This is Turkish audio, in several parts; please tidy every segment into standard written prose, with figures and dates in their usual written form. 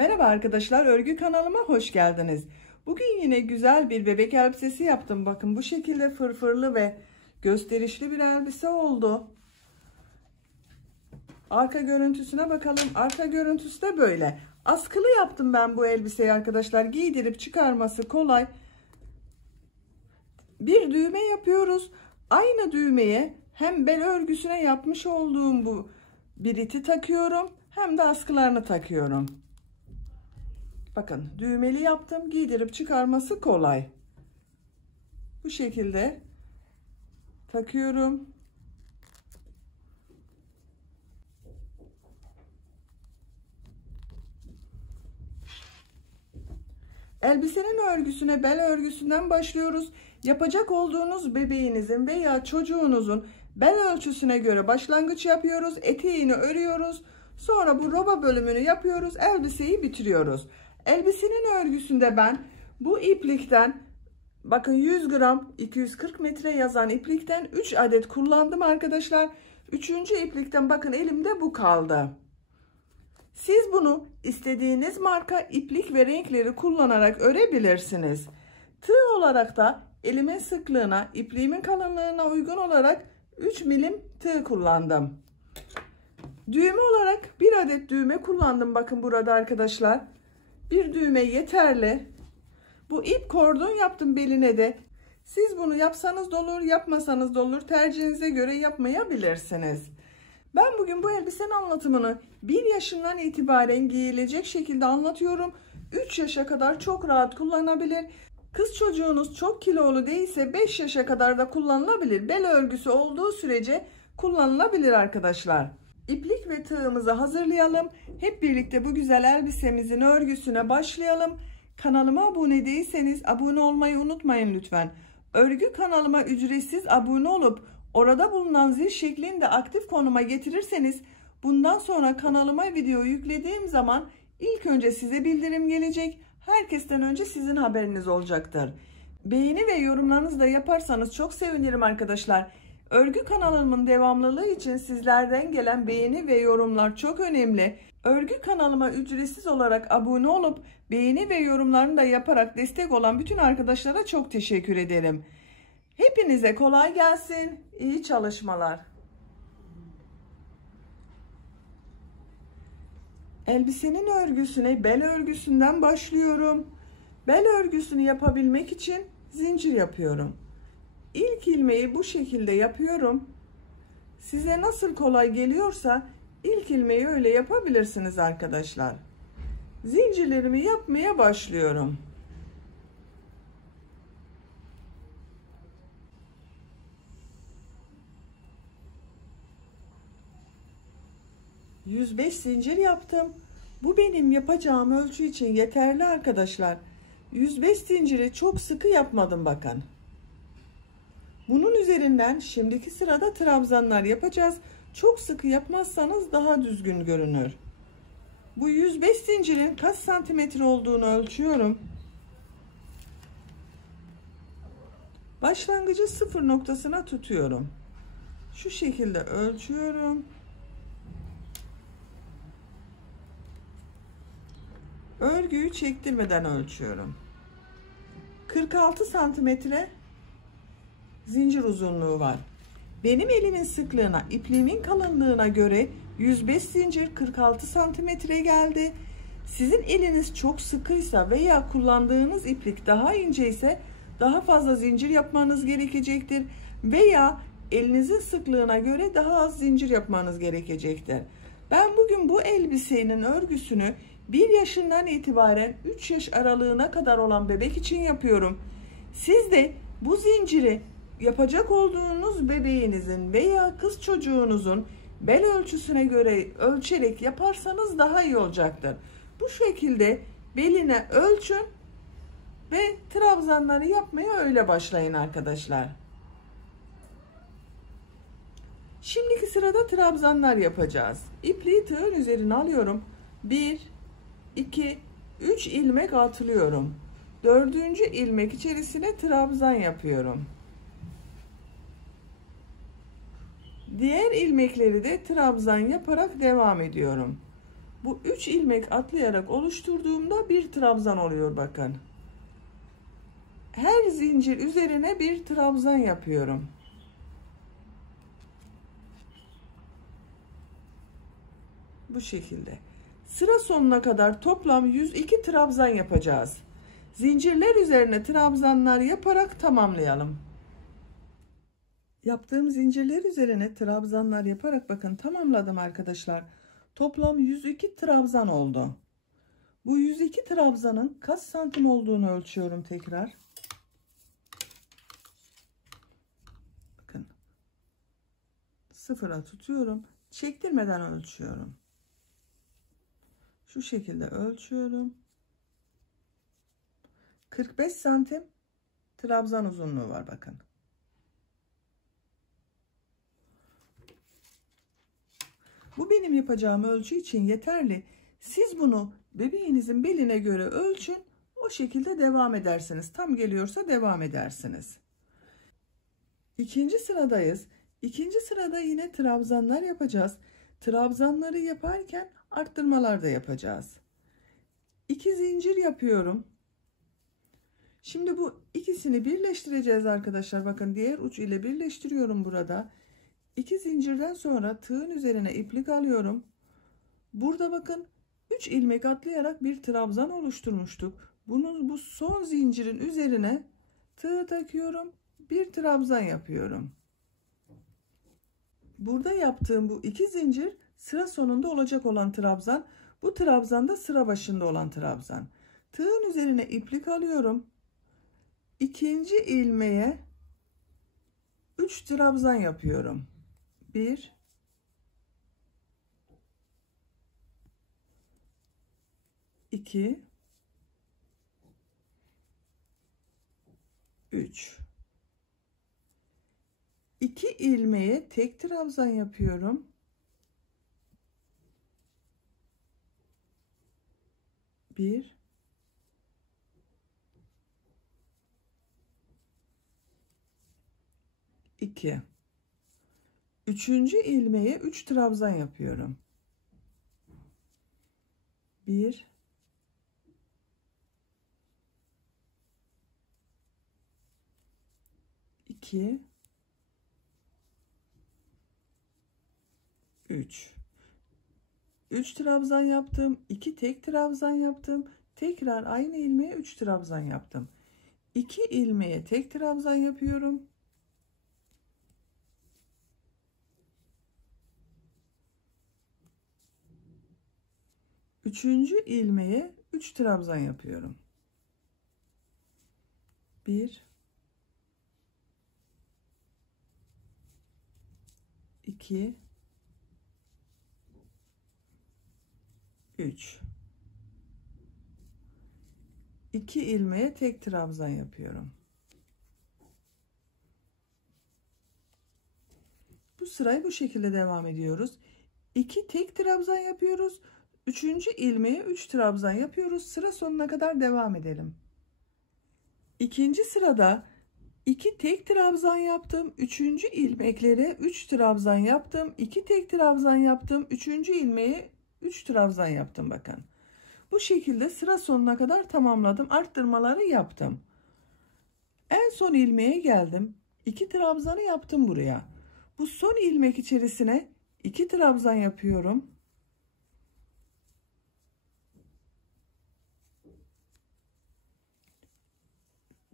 Merhaba arkadaşlar, örgü kanalıma hoş geldiniz. Bugün yine güzel bir bebek elbisesi yaptım. Bakın bu şekilde fırfırlı ve gösterişli bir elbise oldu. Arka görüntüsüne bakalım. Arka görüntüsü de böyle. Askılı yaptım ben bu elbiseyi arkadaşlar. Giydirip çıkarması kolay. Bir düğme yapıyoruz. Aynı düğmeye hem bel örgüsüne yapmış olduğum bu biriti takıyorum, hem de askılarını takıyorum. Bakın düğmeli yaptım. Giydirip çıkarması kolay. Bu şekilde takıyorum. Elbisenin örgüsüne bel örgüsünden başlıyoruz. Yapacak olduğunuz bebeğinizin veya çocuğunuzun bel ölçüsüne göre başlangıç yapıyoruz. Eteğini örüyoruz. Sonra bu roba bölümünü yapıyoruz. Elbiseyi bitiriyoruz. Elbisenin örgüsünde ben bu iplikten, bakın 100 gram 240 metre yazan iplikten 3 adet kullandım arkadaşlar. Üçüncü iplikten bakın elimde bu kaldı. Siz bunu istediğiniz marka iplik ve renkleri kullanarak örebilirsiniz. Tığ olarak da elimin sıklığına, ipliğimin kalınlığına uygun olarak 3 milim tığ kullandım. Düğme olarak bir adet düğme kullandım. Bakın burada arkadaşlar. Bir düğme yeterli. Bu ip kordon yaptım beline de. Siz bunu yapsanız da olur, yapmasanız da olur. Tercihinize göre yapmayabilirsiniz. Ben bugün bu elbisenin anlatımını 1 yaşından itibaren giyilecek şekilde anlatıyorum. 3 yaşa kadar çok rahat kullanabilir. Kız çocuğunuz çok kilolu değilse 5 yaşa kadar da kullanılabilir. Bel örgüsü olduğu sürece kullanılabilir arkadaşlar. İplik ve tığımızı hazırlayalım. Hep birlikte bu güzel elbisemizin örgüsüne başlayalım. Kanalıma abone değilseniz abone olmayı unutmayın lütfen. Örgü kanalıma ücretsiz abone olup orada bulunan zil şeklinde aktif konuma getirirseniz bundan sonra kanalıma video yüklediğim zaman ilk önce size bildirim gelecek. Herkesten önce sizin haberiniz olacaktır. Beğeni ve yorumlarınızı da yaparsanız çok sevinirim arkadaşlar. Örgü kanalımın devamlılığı için sizlerden gelen beğeni ve yorumlar çok önemli. Örgü kanalıma ücretsiz olarak abone olup beğeni ve yorumlarını da yaparak destek olan bütün arkadaşlara çok teşekkür ederim. Hepinize kolay gelsin. İyi çalışmalar. Elbisenin örgüsüne bel örgüsünden başlıyorum. Bel örgüsünü yapabilmek için zincir yapıyorum. İlk ilmeği bu şekilde yapıyorum. Size nasıl kolay geliyorsa ilk ilmeği öyle yapabilirsiniz arkadaşlar. Zincirlerimi yapmaya başlıyorum. ...105 zincir yaptım. Bu benim yapacağım ölçü için yeterli arkadaşlar. 105 zinciri çok sıkı yapmadım bakın. Bunun üzerinden şimdiki sırada trabzanlar yapacağız. Çok sıkı yapmazsanız daha düzgün görünür. Bu 105 zincirin kaç santimetre olduğunu ölçüyorum. Başlangıcı sıfır noktasına tutuyorum. Şu şekilde ölçüyorum. Örgüyü çektirmeden ölçüyorum. 46 santimetre zincir uzunluğu var. Benim elimin sıklığına, ipliğimin kalınlığına göre 105 zincir 46 santimetre geldi. Sizin eliniz çok sıkıysa veya kullandığınız iplik daha ince ise daha fazla zincir yapmanız gerekecektir. Veya elinizin sıklığına göre daha az zincir yapmanız gerekecektir. Ben bugün bu elbisenin örgüsünü 1 yaşından itibaren 3 yaş aralığına kadar olan bebek için yapıyorum. Siz de bu zinciri yapacak olduğunuz bebeğinizin veya kız çocuğunuzun bel ölçüsüne göre ölçerek yaparsanız daha iyi olacaktır. Bu şekilde beline ölçün ve trabzanları yapmaya öyle başlayın arkadaşlar. Şimdiki sırada trabzanlar yapacağız. İpliği tığın üzerine alıyorum. 1, 2, 3 ilmek atlıyorum. 4. ilmek içerisine trabzan yapıyorum. Diğer ilmekleri de trabzan yaparak devam ediyorum. Bu 3 ilmek atlayarak oluşturduğumda bir trabzan oluyor bakın. Her zincir üzerine bir trabzan yapıyorum. Bu şekilde. Sıra sonuna kadar toplam 102 trabzan yapacağız. Zincirler üzerine trabzanlar yaparak tamamlayalım. Yaptığım zincirler üzerine trabzanlar yaparak bakın tamamladım arkadaşlar. Toplam 102 trabzan oldu. Bu 102 trabzanın kaç santim olduğunu ölçüyorum tekrar. Bakın. Sıfıra tutuyorum. Çektirmeden ölçüyorum. Şu şekilde ölçüyorum. 45 santim trabzan uzunluğu var bakın. Bu benim yapacağım ölçü için yeterli. Siz bunu bebeğinizin beline göre ölçün. O şekilde devam edersiniz. Tam geliyorsa devam edersiniz. İkinci sıradayız. İkinci sırada yine trabzanlar yapacağız. Trabzanları yaparken arttırmalar da yapacağız. 2 zincir yapıyorum. Şimdi bu ikisini birleştireceğiz arkadaşlar. Bakın diğer uç ile birleştiriyorum burada. 2 zincirden sonra tığın üzerine iplik alıyorum. Burada bakın 3 ilmek atlayarak bir trabzan oluşturmuştuk. Bu son zincirin üzerine tığ takıyorum. Bir trabzan yapıyorum. Burada yaptığım bu 2 zincir sıra sonunda olacak olan trabzan. Bu trabzan da sıra başında olan trabzan. Tığın üzerine iplik alıyorum. İkinci ilmeğe 3 trabzan yapıyorum. 1 2 3 2 ilmeğe tek trabzan yapıyorum. 1 2 üçüncü ilmeğe 3 trabzan yapıyorum. 1 2 3 trabzan yaptım. 2 tek trabzan yaptım. Tekrar aynı ilmeğe 3 trabzan yaptım. 2 ilmeğe tek trabzan yapıyorum. 3. ilmeğe 3 trabzan yapıyorum. 1 2 3 2 ilmeğe tek trabzan yapıyorum. Bu sırayı bu şekilde devam ediyoruz. 2 tek trabzan yapıyoruz. 3. ilmeğe 3 trabzan yapıyoruz. Sıra sonuna kadar devam edelim. İkinci sırada 2 tek trabzan yaptım. 3. ilmeklere 3 trabzan yaptım. 2 tek trabzan yaptım. 3. ilmeğe 3 trabzan yaptım bakın. Bu şekilde sıra sonuna kadar tamamladım. Arttırmaları yaptım. En son ilmeğe geldim. 2 trabzanı yaptım buraya. Bu son ilmek içerisine 2 trabzan yapıyorum.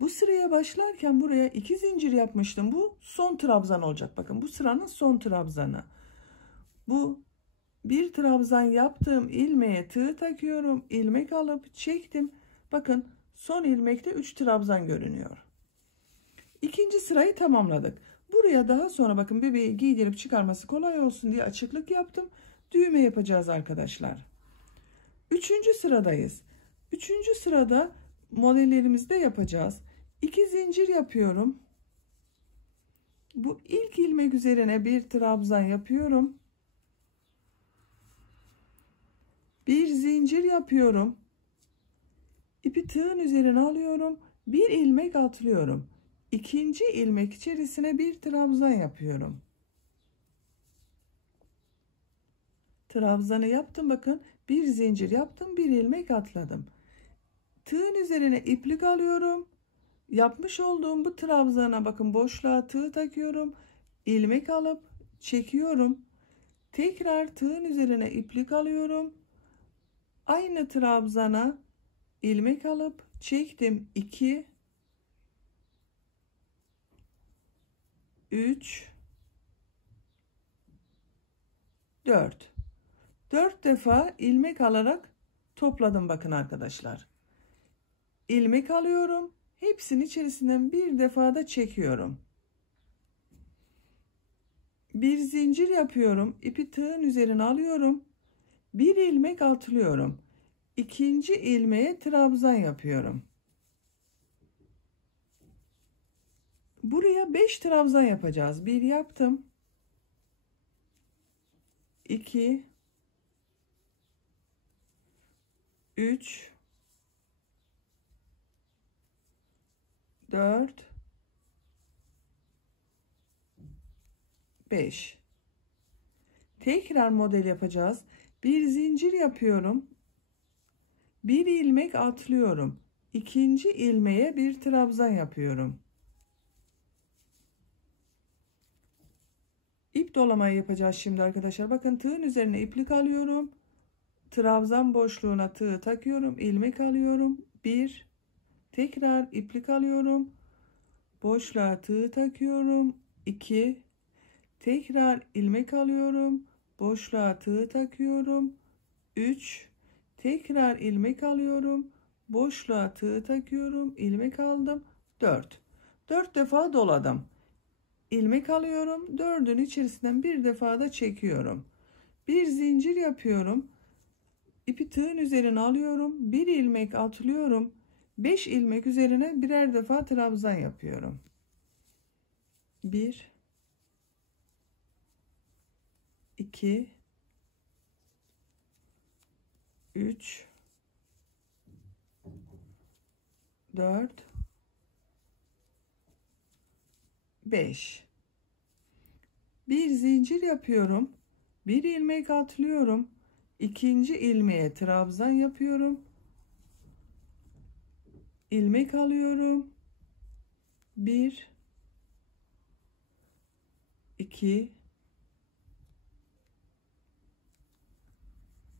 Bu sıraya başlarken buraya 2 zincir yapmıştım. Bu son trabzan olacak. Bakın bu sıranın son trabzanı. Bu bir trabzan yaptığım ilmeğe tığ takıyorum. İlmek alıp çektim. Bakın son ilmekte 3 trabzan görünüyor. İkinci sırayı tamamladık. Buraya daha sonra bakın bebeği giydirip çıkarması kolay olsun diye açıklık yaptım. Düğme yapacağız arkadaşlar. Üçüncü sıradayız. Üçüncü sırada modellerimizi de yapacağız. 2 zincir yapıyorum. Bu ilk ilmek üzerine bir trabzan yapıyorum. Bir zincir yapıyorum. İpi tığın üzerine alıyorum. Bir ilmek atlıyorum. İkinci ilmek içerisine bir trabzan yapıyorum. trabzanı yaptım. Bakın bir zincir yaptım, bir ilmek atladım. Tığın üzerine iplik alıyorum. Yapmış olduğum bu trabzana bakın boşluğa tığ takıyorum. İlmek alıp çekiyorum. Tekrar tığın üzerine iplik alıyorum. Aynı trabzana ilmek alıp çektim. 2 3 4 defa ilmek alarak topladım bakın arkadaşlar. İlmek alıyorum. Hepsinin içerisinden bir defa da çekiyorum. Bir zincir yapıyorum. İpi tığın üzerine alıyorum. Bir ilmek atlıyorum. İkinci ilmeğe trabzan yapıyorum. Buraya 5 trabzan yapacağız. 1 yaptım. 2 3 4 5. Tekrar model yapacağız. Bir zincir yapıyorum. Bir ilmek atlıyorum. İkinci ilmeğe bir trabzan yapıyorum. İp dolamayı yapacağız şimdi arkadaşlar. Bakın tığın üzerine iplik alıyorum. Trabzan boşluğuna tığ takıyorum. İlmek alıyorum. 1. Tekrar iplik alıyorum. Boşluğa tığ takıyorum. 2. Tekrar ilmek alıyorum. Boşluğa tığ takıyorum. 3. Tekrar ilmek alıyorum. Boşluğa tığ takıyorum. İlmek aldım. 4. 4 defa doladım. İlmek alıyorum. 4'ün içerisinden bir defa da çekiyorum. Bir zincir yapıyorum. İpi tığın üzerine alıyorum. Bir ilmek atlıyorum. 5 ilmek üzerine birer defa trabzan yapıyorum. 1 2 3 4 5. Bir zincir yapıyorum. Bir ilmek atlıyorum. İkinci ilmeğe trabzan yapıyorum. İlmek alıyorum. 1 2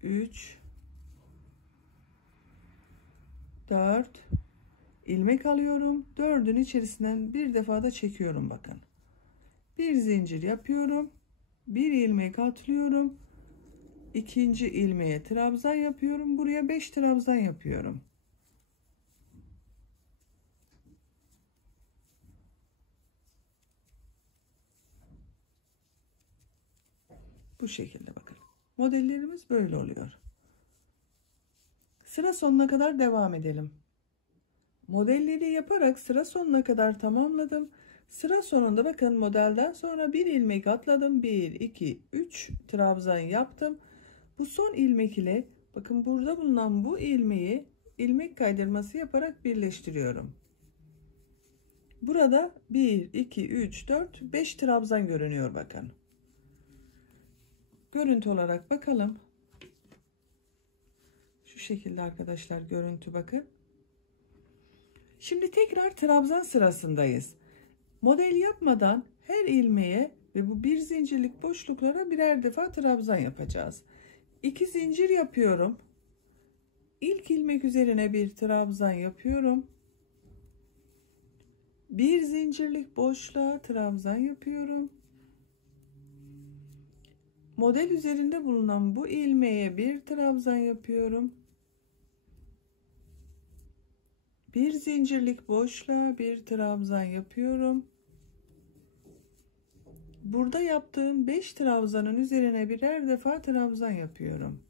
3 4 ilmek alıyorum. 4'ün içerisinden bir defa da çekiyorum bakın. Bir zincir yapıyorum. Bir ilmek atlıyorum. İkinci ilmeğe trabzan yapıyorum. Buraya 5 trabzan yapıyorum. Bu şekilde bakın. Modellerimiz böyle oluyor. Sıra sonuna kadar devam edelim. Modelleri yaparak sıra sonuna kadar tamamladım. Sıra sonunda bakın modelden sonra bir ilmek atladım. 1 2 3 trabzan yaptım. Bu son ilmek ile bakın burada bulunan bu ilmeği ilmek kaydırması yaparak birleştiriyorum. Burada 1 2 3 4 5 trabzan görünüyor bakın. Görüntü olarak bakalım. Şu şekilde arkadaşlar görüntü bakın. Şimdi tekrar trabzan sırasındayız. Model yapmadan her ilmeğe ve bu bir zincirlik boşluklara birer defa trabzan yapacağız. 2 zincir yapıyorum. İlk ilmek üzerine bir trabzan yapıyorum. Bir zincirlik boşluğa trabzan yapıyorum. Model üzerinde bulunan bu ilmeğe bir trabzan yapıyorum. Bir zincirlik boşluğa bir trabzan yapıyorum. Burada yaptığım 5 trabzanın üzerine birer defa trabzan yapıyorum.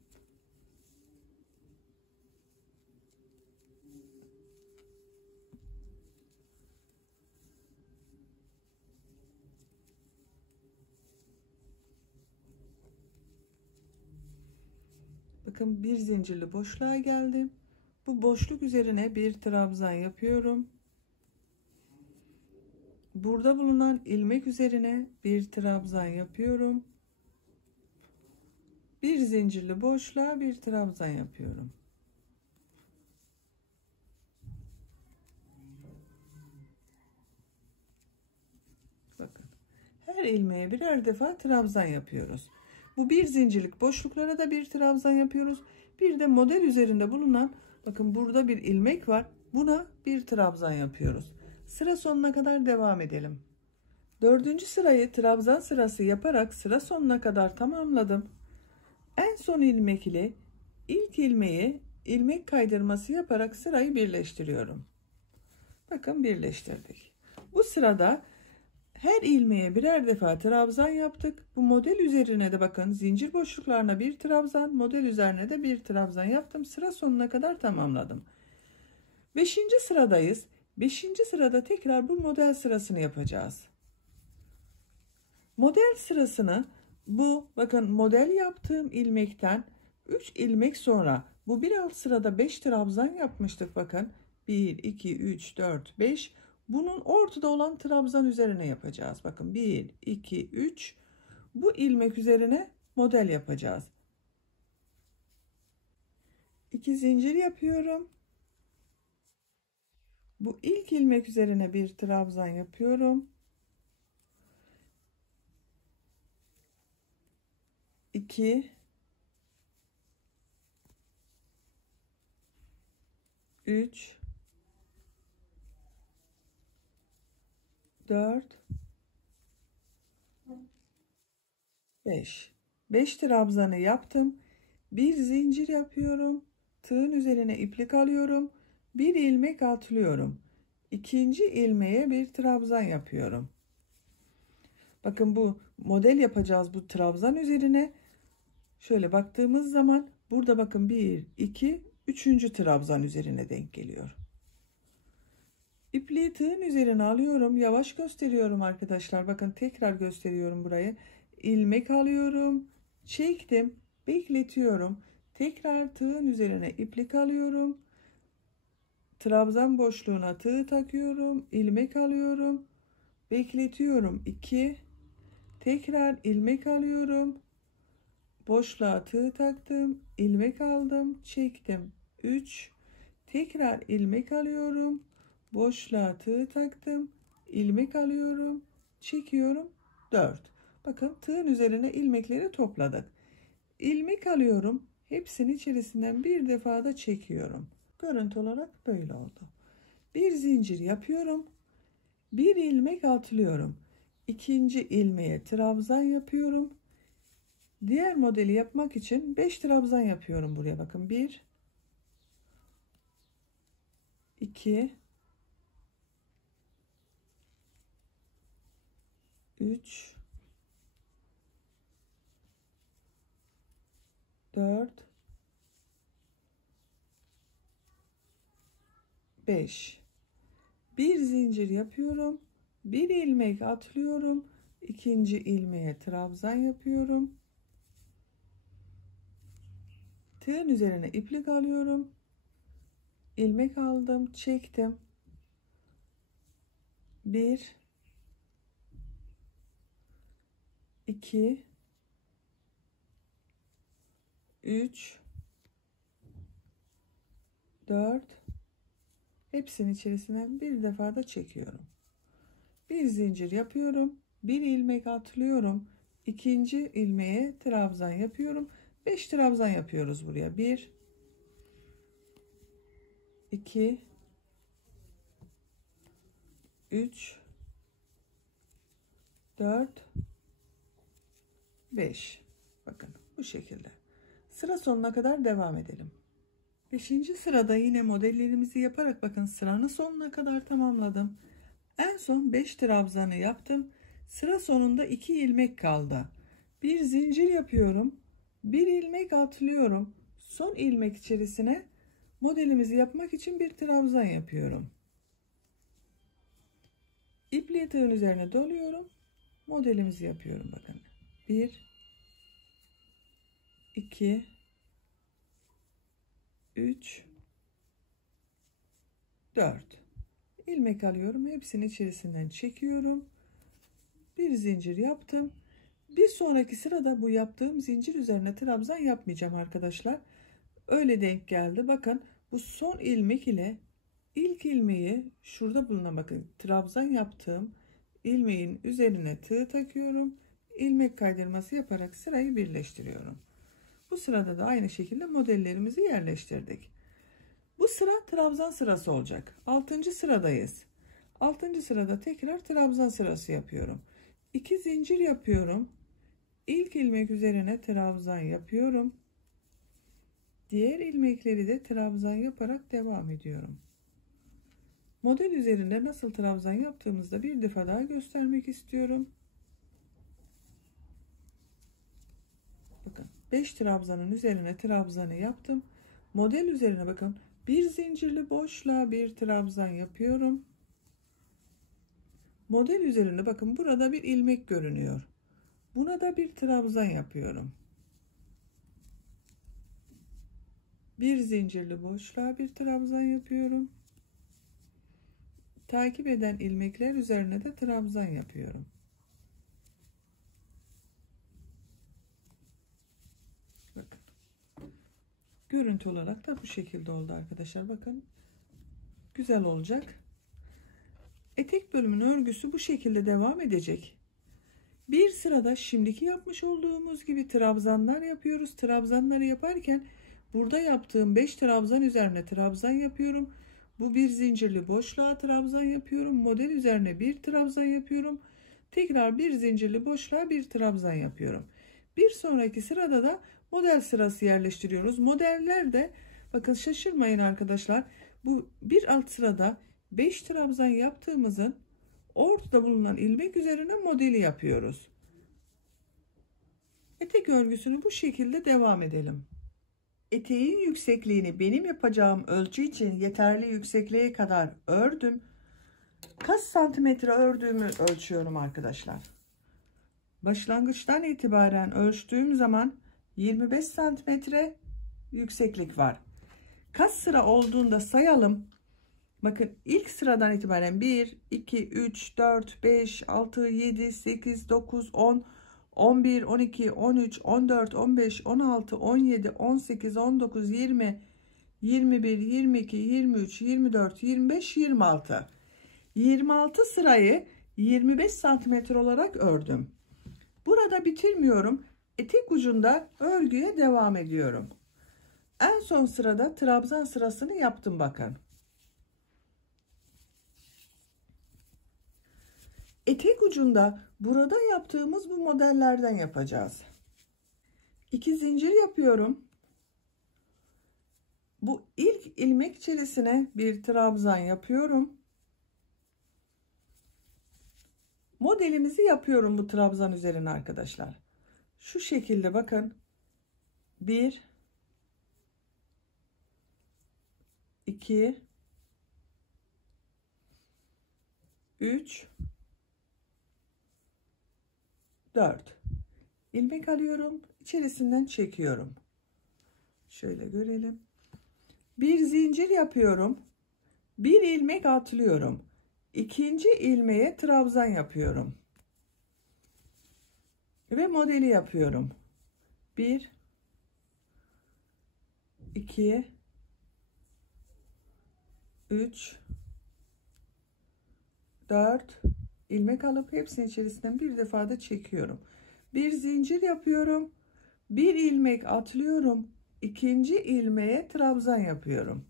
Bakın bir zincirli boşluğa geldim. Bu boşluk üzerine bir trabzan yapıyorum. Burada bulunan ilmek üzerine bir trabzan yapıyorum. Bir zincirli boşluğa bir trabzan yapıyorum. Bakın, her ilmeğe birer defa trabzan yapıyoruz. Bu bir zincirlik boşluklara da bir trabzan yapıyoruz. Bir de model üzerinde bulunan, bakın burada bir ilmek var. Buna bir trabzan yapıyoruz. Sıra sonuna kadar devam edelim. Dördüncü sırayı trabzan sırası yaparak sıra sonuna kadar tamamladım. En son ilmek ile ilk ilmeği ilmek kaydırması yaparak sırayı birleştiriyorum. Bakın, birleştirdik. Bu sırada her ilmeğe birer defa trabzan yaptık. Bu model üzerine de bakın, zincir boşluklarına bir trabzan, model üzerine de bir trabzan yaptım. Sıra sonuna kadar tamamladım. 5. sıradayız. 5. sırada tekrar bu model sırasını yapacağız. Model sırasını, bu bakın model yaptığım ilmekten 3 ilmek sonra, bu bir alt sırada 5 trabzan yapmıştık. Bakın, 1 2 3 4 5, bunun ortada olan trabzan üzerine yapacağız. Bakın, 1 2 3, bu ilmek üzerine model yapacağız. 2 zincir yapıyorum. Bu ilk ilmek üzerine bir trabzan yapıyorum. 2 3 4 5. 5 trabzanı yaptım. Bir zincir yapıyorum. Tığın üzerine iplik alıyorum. Bir ilmek atlıyorum. İkinci ilmeğe bir trabzan yapıyorum. Bakın, bu model yapacağız bu trabzan üzerine. Şöyle baktığımız zaman burada bakın, 1 2 3. trabzan üzerine denk geliyor. İpliği tığın üzerine alıyorum. Yavaş gösteriyorum arkadaşlar. Bakın, tekrar gösteriyorum burayı. İlmek alıyorum. Çektim. Bekletiyorum. Tekrar tığın üzerine iplik alıyorum. Trabzan boşluğuna tığ takıyorum. İlmek alıyorum. Bekletiyorum. 2. Tekrar ilmek alıyorum. Boşluğa tığ taktım. İlmek aldım. Çektim. 3. Tekrar ilmek alıyorum. Boşluğa tığ taktım. İlmek alıyorum. Çekiyorum. 4. Bakın, tığın üzerine ilmekleri topladık. İlmek alıyorum. Hepsinin içerisinden bir defa da çekiyorum. Görüntü olarak böyle oldu. Bir zincir yapıyorum. Bir ilmek atlıyorum. İkinci ilmeğe trabzan yapıyorum. Diğer modeli yapmak için 5 trabzan yapıyorum buraya. Bakın, 1 2 3 4 5. Bir zincir yapıyorum. Bir ilmek atlıyorum. İkinci ilmeğe trabzan yapıyorum. Tığın üzerine iplik alıyorum. İlmek aldım, çektim. 1 2 3 4, hepsinin içerisinden bir defa da çekiyorum. Bir zincir yapıyorum. Bir ilmek atlıyorum. İkinci ilmeğe trabzan yapıyorum. 5 trabzan yapıyoruz buraya. 1 2 3 4 5. Bakın, bu şekilde. Sıra sonuna kadar devam edelim. 5. sırada yine modellerimizi yaparak bakın, sıranın sonuna kadar tamamladım. En son 5 trabzanı yaptım. Sıra sonunda 2 ilmek kaldı. Bir zincir yapıyorum. Bir ilmek atlıyorum. Son ilmek içerisine modelimizi yapmak için bir trabzan yapıyorum. İpliği tığın üzerine doluyorum. Modelimizi yapıyorum bakın. 1 2 3 4 ilmek alıyorum. Hepsini içerisinden çekiyorum. Bir zincir yaptım. Bir sonraki sırada bu yaptığım zincir üzerine trabzan yapmayacağım arkadaşlar. Öyle denk geldi. Bakın bu son ilmek ile ilk ilmeği şurada bulunan, bakın trabzan yaptığım ilmeğin üzerine tığ takıyorum. İlmek kaydırması yaparak sırayı birleştiriyorum. Bu sırada da aynı şekilde modellerimizi yerleştirdik. Bu sıra trabzan sırası olacak. 6. sıradayız. 6. sırada tekrar trabzan sırası yapıyorum. 2 zincir yapıyorum. İlk ilmek üzerine trabzan yapıyorum. Diğer ilmekleri de trabzan yaparak devam ediyorum. Model üzerinde nasıl trabzan yaptığımızda bir defa daha göstermek istiyorum. Bakın 5 trabzanın üzerine trabzanı yaptım. Model üzerine bakın bir zincirli boşluğa bir trabzan yapıyorum. Model üzerinde bakın burada bir ilmek görünüyor. Buna da bir trabzan yapıyorum. Bir zincirli boşluğa bir trabzan yapıyorum. Takip eden ilmekler üzerine de trabzan yapıyorum. Bakın. Görüntü olarak da bu şekilde oldu arkadaşlar. Bakın. Güzel olacak. Etek bölümünün örgüsü bu şekilde devam edecek. Bir sırada şimdiki yapmış olduğumuz gibi trabzanlar yapıyoruz. Trabzanları yaparken burada yaptığım 5 trabzan üzerine trabzan yapıyorum. Bu bir zincirli boşluğa trabzan yapıyorum. Model üzerine bir trabzan yapıyorum. Tekrar bir zincirli boşluğa bir trabzan yapıyorum. Bir sonraki sırada da model sırası yerleştiriyoruz. Modellerde bakın şaşırmayın arkadaşlar. Bu bir alt sırada 5 trabzan yaptığımızın ortada bulunan ilmek üzerine modeli yapıyoruz. Etek örgüsünü bu şekilde devam edelim. Eteğin yüksekliğini benim yapacağım ölçü için yeterli yüksekliğe kadar ördüm. Kaç santimetre ördüğümü ölçüyorum arkadaşlar. Başlangıçtan itibaren ölçtüğüm zaman 25 santimetre yükseklik var. Kaç sıra olduğunda sayalım. Bakın ilk sıradan itibaren 1, 2, 3, 4, 5, 6, 7, 8, 9, 10, 11, 12, 13, 14, 15, 16, 17, 18, 19, 20, 21, 22, 23, 24, 25, 26. 26 sırayı 25 santimetre olarak ördüm. Burada bitirmiyorum. Etek ucunda örgüye devam ediyorum. En son sırada trabzan sırasını yaptım bakın. Etek ucunda burada yaptığımız bu modellerden yapacağız. 2 zincir yapıyorum. Bu ilk ilmek içerisine bir trabzan yapıyorum. Modelimizi yapıyorum bu trabzan üzerine arkadaşlar. Şu şekilde bakın. 1 2 3 4 ilmek alıyorum, içerisinden çekiyorum. Şöyle görelim. Bir zincir yapıyorum. Bir ilmek atlıyorum. İkinci ilmeğe trabzan yapıyorum. Ve modeli yapıyorum. 1 2 3 4 ilmek alıp hepsinin içerisinden bir defa da çekiyorum. Bir zincir yapıyorum. Bir ilmek atlıyorum. İkinci ilmeğe trabzan yapıyorum.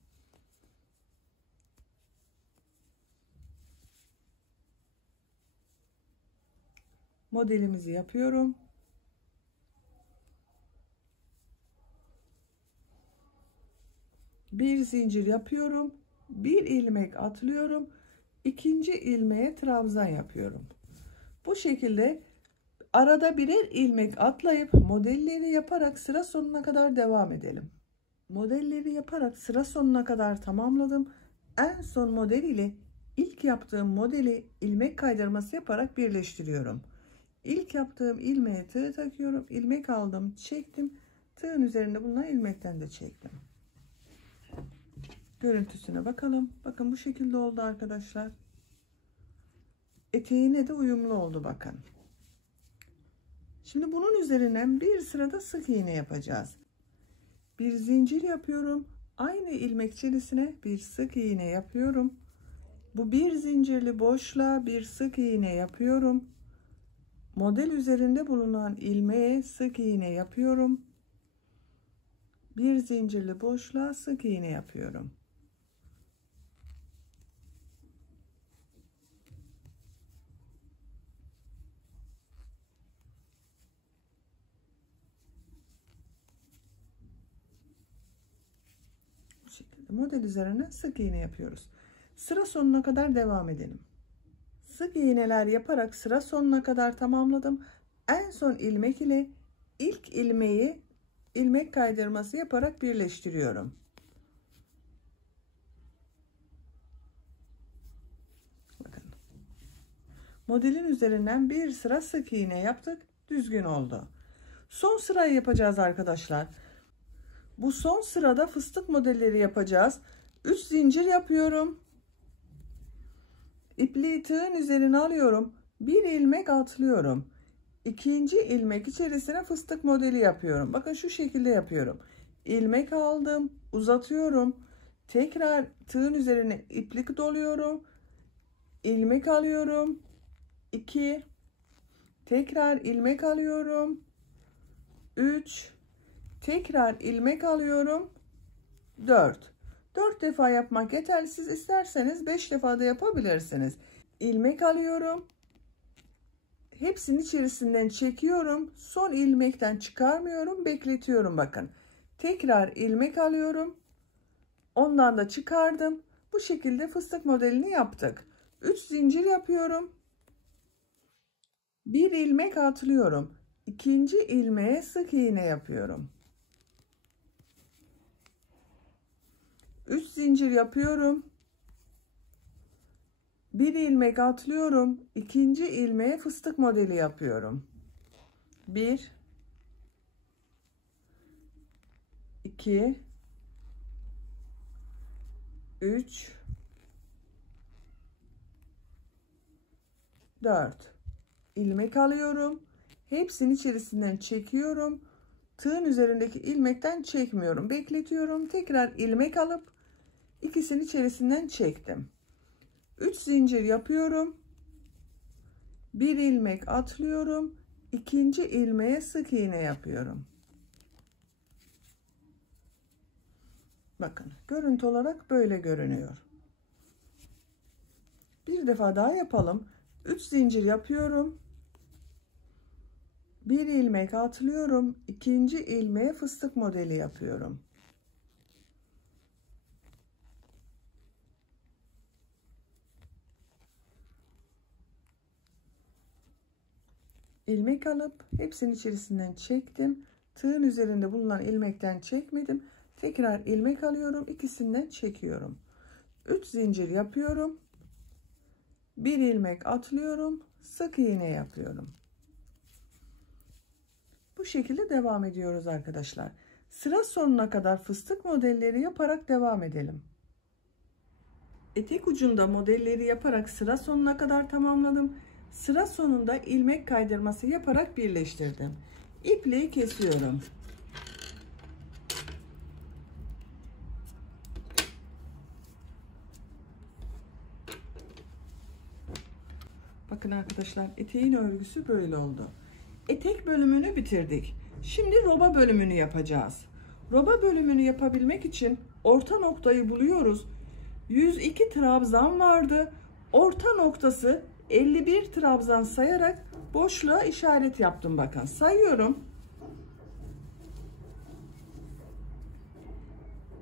Modelimizi yapıyorum. Bir zincir yapıyorum. Bir ilmek atlıyorum. İkinci ilmeğe trabzan yapıyorum. Bu şekilde arada birer ilmek atlayıp modelleri yaparak sıra sonuna kadar devam edelim. Modelleri yaparak sıra sonuna kadar tamamladım. En son model ile ilk yaptığım modeli ilmek kaydırması yaparak birleştiriyorum. İlk yaptığım ilmeğe tığ takıyorum. İlmek aldım, çektim. Tığın üzerinde bulunan ilmekten de çektim. Görüntüsüne bakalım. Bakın bu şekilde oldu arkadaşlar. Eteğine de uyumlu oldu bakın. Şimdi bunun üzerinden bir sırada sık iğne yapacağız. Bir zincir yapıyorum. Aynı ilmek içerisine bir sık iğne yapıyorum. Bu bir zincirli boşluğa bir sık iğne yapıyorum. Model üzerinde bulunan ilmeğe sık iğne yapıyorum. Bir zincirli boşluğa sık iğne yapıyorum. Bu şekilde model üzerine sık iğne yapıyoruz. Sıra sonuna kadar devam edelim. Sık iğneler yaparak sıra sonuna kadar tamamladım. En son ilmek ile ilk ilmeği ilmek kaydırması yaparak birleştiriyorum. Bakın. Modelin üzerinden bir sıra sık iğne yaptık. Düzgün oldu. Son sırayı yapacağız arkadaşlar. Bu son sırada fıstık modelleri yapacağız. 3 zincir yapıyorum. İpliği tığın üzerine alıyorum. Bir ilmek atlıyorum. İkinci ilmek içerisine fıstık modeli yapıyorum. Bakın şu şekilde yapıyorum. İlmek aldım, uzatıyorum. Tekrar tığın üzerine iplik doluyorum. İlmek alıyorum. 2, tekrar ilmek alıyorum. 3, tekrar ilmek alıyorum. 4 defa yapmak yeterli. Siz isterseniz 5 defa da yapabilirsiniz. İlmek alıyorum. Hepsinin içerisinden çekiyorum. Son ilmekten çıkarmıyorum. Bekletiyorum bakın. Tekrar ilmek alıyorum. Ondan da çıkardım. Bu şekilde fıstık modelini yaptık. 3 zincir yapıyorum. Bir ilmek atlıyorum. İkinci ilmeğe sık iğne yapıyorum. 3 zincir yapıyorum. Bir ilmek atlıyorum. İkinci ilmeğe fıstık modeli yapıyorum. 1, 2, 3, 4 ilmek alıyorum. Hepsinin içerisinden çekiyorum. Tığın üzerindeki ilmekten çekmiyorum. Bekletiyorum. Tekrar ilmek alıp ikisinin içerisinden çektim. 3 zincir yapıyorum. Bir ilmek atlıyorum. İkinci ilmeğe sık iğne yapıyorum. Bakın görüntü olarak böyle görünüyor. Bir defa daha yapalım. 3 zincir yapıyorum. Bir ilmek atlıyorum. İkinci ilmeğe fıstık modeli yapıyorum. İlmek alıp hepsinin içerisinden çektim. Tığın üzerinde bulunan ilmekten çekmedim. Tekrar ilmek alıyorum. İkisinden çekiyorum. 3 zincir yapıyorum. Bir ilmek atlıyorum. Sık iğne yapıyorum. Bu şekilde devam ediyoruz arkadaşlar. Sıra sonuna kadar fıstık modelleri yaparak devam edelim. Etek ucunda modelleri yaparak sıra sonuna kadar tamamladım. Sıra sonunda ilmek kaydırması yaparak birleştirdim. İpliği kesiyorum. Bakın arkadaşlar, eteğin örgüsü böyle oldu. Etek bölümünü bitirdik. Şimdi roba bölümünü yapacağız. Roba bölümünü yapabilmek için orta noktayı buluyoruz. 102 trabzan vardı. Orta noktası 51 trabzan sayarak boşluğa işaret yaptım. Bakın sayıyorum.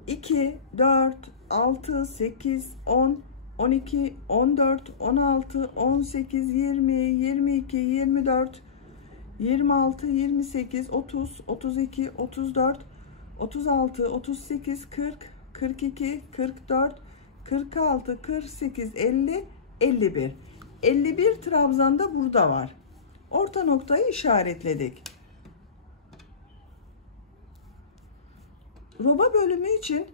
2, 4, 6, 8, 10, 12, 14, 16, 18, 20, 22, 24, 26, 28, 30, 32, 34, 36, 38, 40, 42, 44, 46, 48, 50, 51. 51 trabzan da burada var. Orta noktayı işaretledik. Roba bölümü için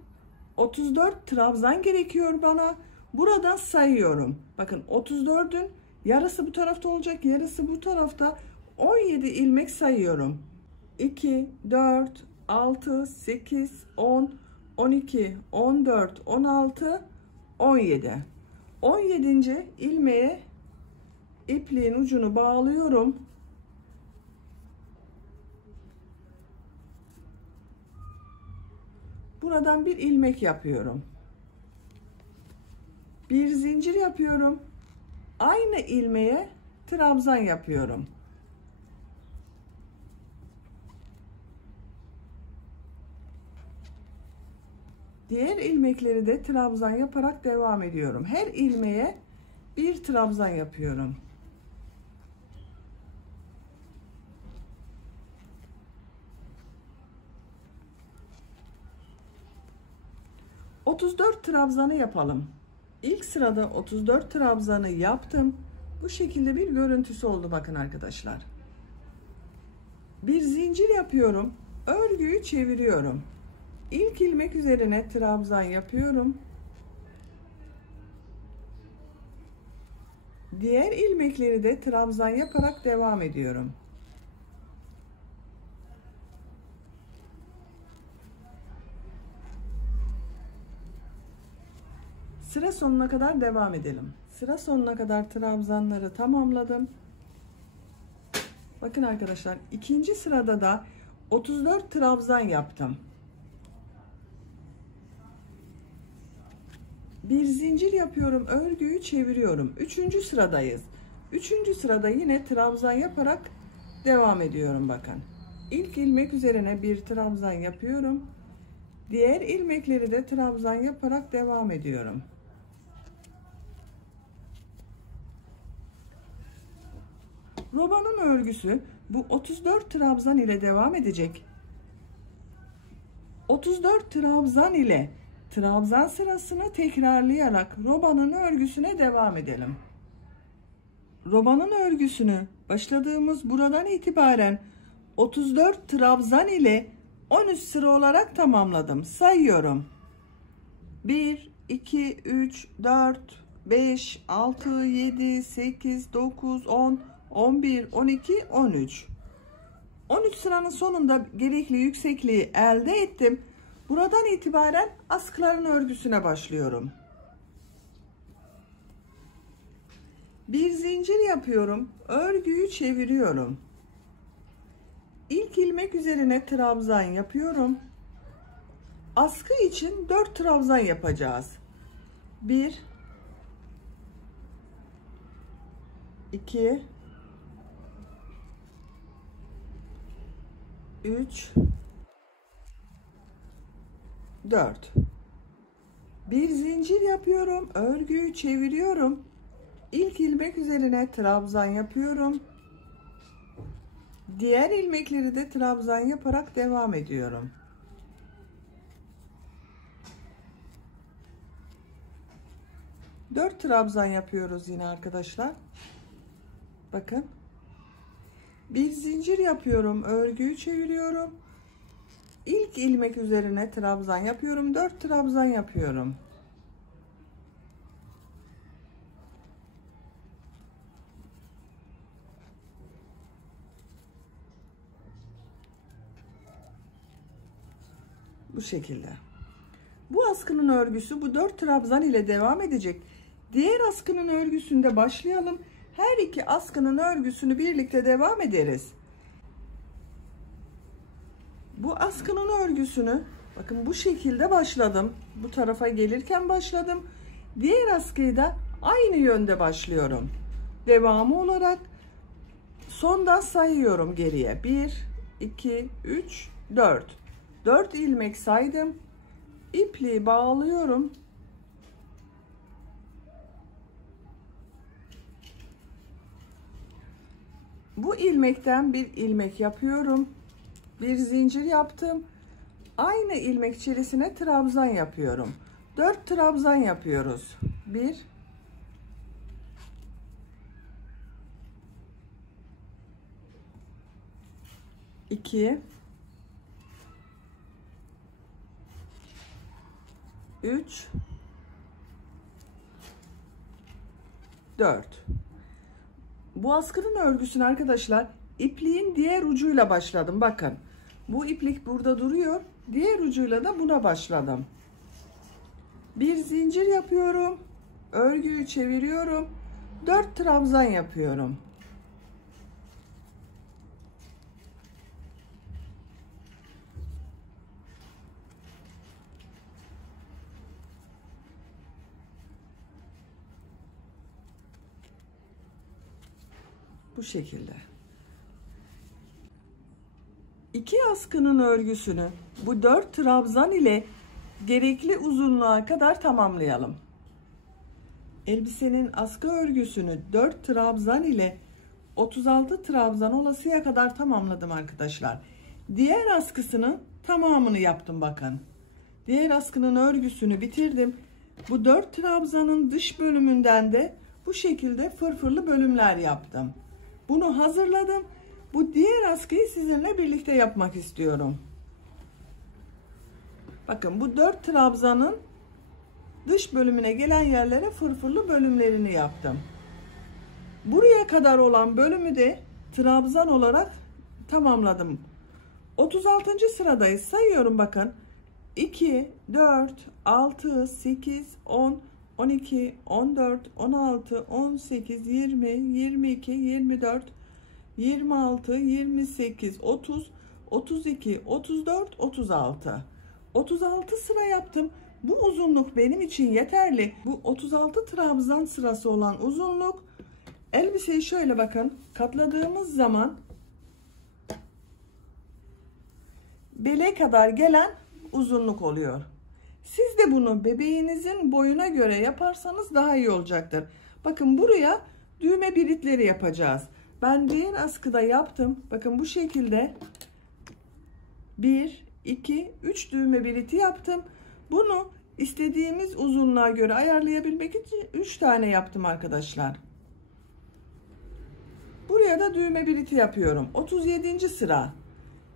34 trabzan gerekiyor bana. Buradan sayıyorum. Bakın 34'ün yarısı bu tarafta olacak, yarısı bu tarafta. 17 ilmek sayıyorum. 2, 4, 6, 8, 10, 12, 14, 16, 17. 17. ilmeğe ipliğin ucunu bağlıyorum. Buradan bir ilmek yapıyorum. Bir zincir yapıyorum. Aynı ilmeğe trabzan yapıyorum. Diğer ilmekleri de trabzan yaparak devam ediyorum. Her ilmeğe bir trabzan yapıyorum. ...34 trabzanı yapalım. İlk sırada 34 trabzanı yaptım. Bu şekilde bir görüntüsü oldu bakın arkadaşlar. Bir zincir yapıyorum. Örgüyü çeviriyorum. İlk ilmek üzerine trabzan yapıyorum. Diğer ilmekleri de trabzan yaparak devam ediyorum. Sıra sonuna kadar devam edelim. Sıra sonuna kadar trabzanları tamamladım. Bakın arkadaşlar, ikinci sırada da 34 trabzan yaptım. Bir zincir yapıyorum, örgüyü çeviriyorum. Üçüncü sıradayız. Üçüncü sırada yine trabzan yaparak devam ediyorum bakın. İlk ilmek üzerine bir trabzan yapıyorum. Diğer ilmekleri de trabzan yaparak devam ediyorum. Robanın örgüsü bu 34 trabzan ile devam edecek. 34 trabzan ile trabzan sırasını tekrarlayarak robanın örgüsüne devam edelim. Robanın örgüsünü başladığımız buradan itibaren 34 trabzan ile 13 sıra olarak tamamladım. Sayıyorum. 1, 2, 3, 4, 5, 6, 7, 8, 9, 10, 11, 12, 13. 13 sıranın sonunda gerekli yüksekliği elde ettim. Buradan itibaren askıların örgüsüne başlıyorum. Bir zincir yapıyorum. Örgüyü çeviriyorum. İlk ilmek üzerine trabzan yapıyorum. Askı için 4 trabzan yapacağız. 1, 2, 3, 4. Bir zincir yapıyorum. Örgüyü çeviriyorum. İlk ilmek üzerine trabzan yapıyorum. Diğer ilmekleri de trabzan yaparak devam ediyorum. Dört trabzan yapıyoruz yine arkadaşlar. Bakın. Bir zincir yapıyorum. Örgüyü çeviriyorum. İlk ilmek üzerine trabzan yapıyorum. 4 trabzan yapıyorum. Bu şekilde. Bu askının örgüsü bu 4 trabzan ile devam edecek. Diğer askının örgüsünde başlayalım. Her iki askının örgüsünü birlikte devam ederiz. Bu askının örgüsünü bakın bu şekilde başladım. Bu tarafa gelirken başladım. Diğer askıyı da aynı yönde başlıyorum. Devamı olarak sondan sayıyorum geriye. 1, 2, 3, 4. 4 ilmek saydım. İpliği bağlıyorum. Bu ilmekten bir ilmek yapıyorum. Bir zincir yaptım. Aynı ilmek içerisine trabzan yapıyorum. 4 trabzan yapıyoruz. 1, 2, 3, 4. Bu askının örgüsünü arkadaşlar ipliğin diğer ucuyla başladım. Bakın. Bu iplik burada duruyor. Diğer ucuyla da buna başladım. Bir zincir yapıyorum. Örgüyü çeviriyorum. 4 trabzan yapıyorum. Bu şekilde. 2 askının örgüsünü bu 4 trabzan ile gerekli uzunluğa kadar tamamlayalım. Elbisenin askı örgüsünü 4 trabzan ile 36 trabzan olasıya kadar tamamladım arkadaşlar. Diğer askısının tamamını yaptım bakın. Diğer askının örgüsünü bitirdim. Bu 4 trabzanın dış bölümünden de bu şekilde fırfırlı bölümler yaptım. Bunu hazırladım. Bu diğer askıyı sizinle birlikte yapmak istiyorum. Bakın bu 4 trabzanın dış bölümüne gelen yerlere fırfırlı bölümlerini yaptım. Buraya kadar olan bölümü de trabzan olarak tamamladım. 36. sıradayız. Sayıyorum bakın. 2, 4, 6, 8, 10, 12, 14, 16, 18, 20, 22, 24, 26, 28, 30, 32, 34, 36. 36 sıra yaptım. Bu uzunluk benim için yeterli. Bu 36 trabzan sırası olan uzunluk, elbiseyi şöyle bakın katladığımız zaman bele kadar gelen uzunluk oluyor. Siz de bunu bebeğinizin boyuna göre yaparsanız daha iyi olacaktır. Bakın buraya düğme biritleri yapacağız. Ben diğer askıda yaptım. Bakın bu şekilde 1, 2, 3 düğme biriti yaptım. Bunu istediğimiz uzunluğa göre ayarlayabilmek için 3 tane yaptım arkadaşlar. Buraya da düğme biriti yapıyorum. 37. sıra.